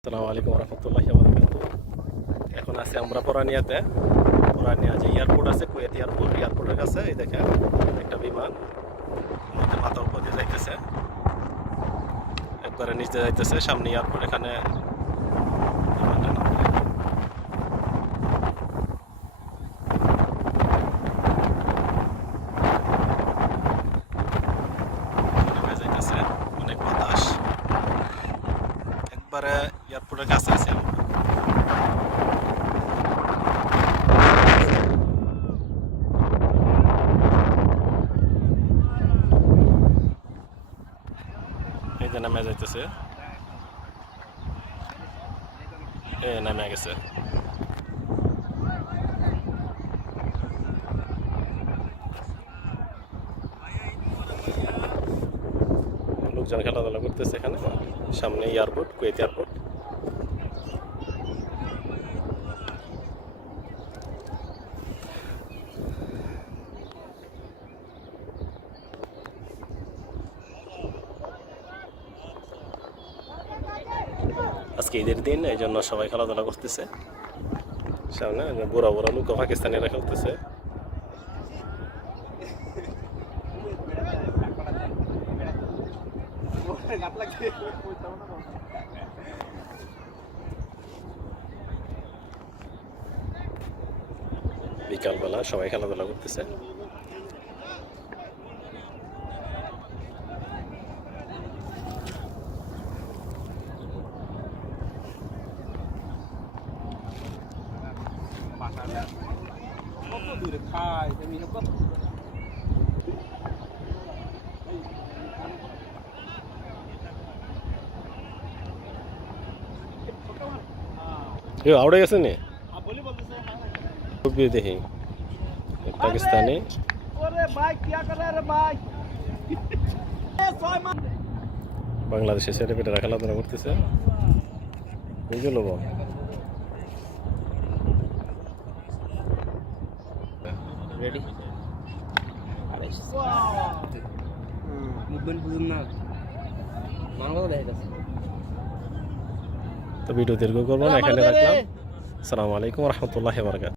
আসসালামু আলাইকুম রহমতুল্লাহ বরকাত এখন আছি আমরা পরানিয়াতে। পরানিয়া যে এয়ারপোর্ট আছে, কুয়েত এয়ারপোর্ট এয়ারপোর্টের কাছে, এই দেখেন, একটা বিমান। মধ্যে মাথার উপর যাইতেছে। একবারে নিচে যাইতেছে, সামনে এয়ারপোর্ট এখানে একবারে এয়ারপোর্টের কাছে আছি। এই যে নামে যাইতেছে। এ নামে গেছে। লোকজন খেলাধুলা করতেছে এখানে। সামনে এয়ারপোর্ট কুয়েত এয়ারপোর্ট আজকে ঈদের দিন এই জন্য সবাই খেলাধুলা করতেছে। সামনে বুড়া বুড়া লোক পাকিস্তানিরা খেলতেছে। বিকালবেলা সবাই খেলাধুলা করতেছে। কত দূরে? খায় কত আউড়ে গেছে নি? দেখি। পাকিস্তানি। বাংলাদেশের ছেলে পেটেরা খেলাধুলা করতেছে। বুঝলো বাবা রেডি মুভমেন্ট বুঝুন না। মান দেখা যাচ্ছে। তো ভিডিও দীর্ঘ করব না এখানে রাখলাম। আসসালামু আলাইকুম রহমতুল্লাহ বরকাত